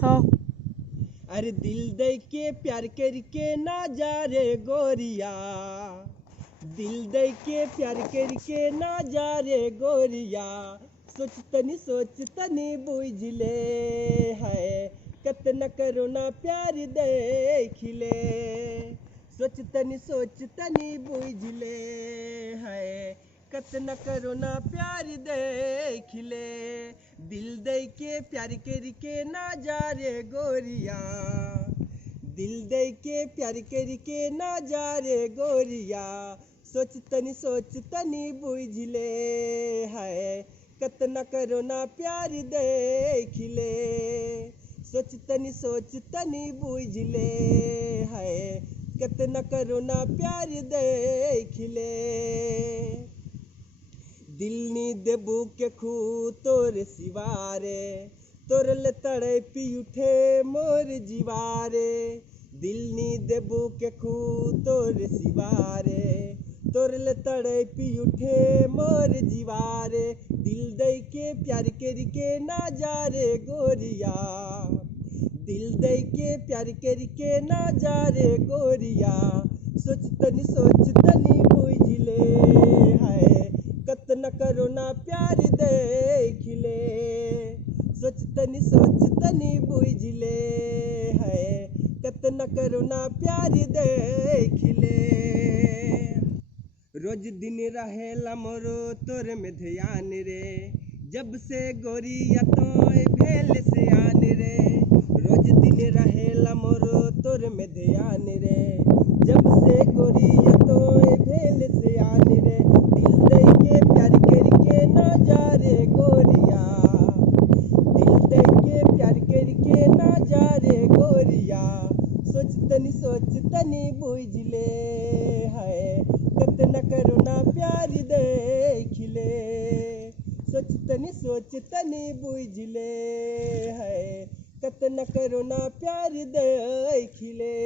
हाँ। अरे दिल दे के प्यार करके ना जा रे गोरिया, दिल दे के प्यार करके ना जा रे गोरिया, सोच तनी बुझ ले है कतना करो ना प्यार देख ले, सोच तनी बुझ ले है कतना करो ना प्यार देख ले, दिल दे के प्यार करके ना जा रे गोरिया, दिल दे के प्यार करके ना जा रे गोरिया, सोच तनी बुझ ले है कतना करो ना प्यार देख ले, सोच तनी बुझ ले है कतना करो ना प्यार देख ले, दिल नी देबू के खू तोर सिवारे, तोर ले तड़े पी उठे मोर जीवारे, दिल नी देबू के खू तोर सिवारे, तोर ले तड़े पी उठे मोर जीवारे, दिल दे के प्यार करके ना जा रे गोरिया, दिल दे के प्यार करके ना जा रे गोरिया, सोच तनी बुझ ले है कतना करो ना प्यार देख ले, सोच तनी बुझ ले है कतना करो ना प्यार देख ले, रोज दिन रहेला मोरो तोर में ध्यान रे, जब से गोरिया तो भेल से आन रे, रोज दिन रहेला मोरो तोर में ध्यान रे, जब से गोरिया तो भेल से आन रे, दिल दे के प्यार करके ना जा रे गोरिया, दिल दे के प्यार करके ना जा रे गोरिया, सोच तनी बुझ ले है कतना करो ना प्यार देख ले, सोच तनी बुझ ले है कतना करो ना प्यार देख ले।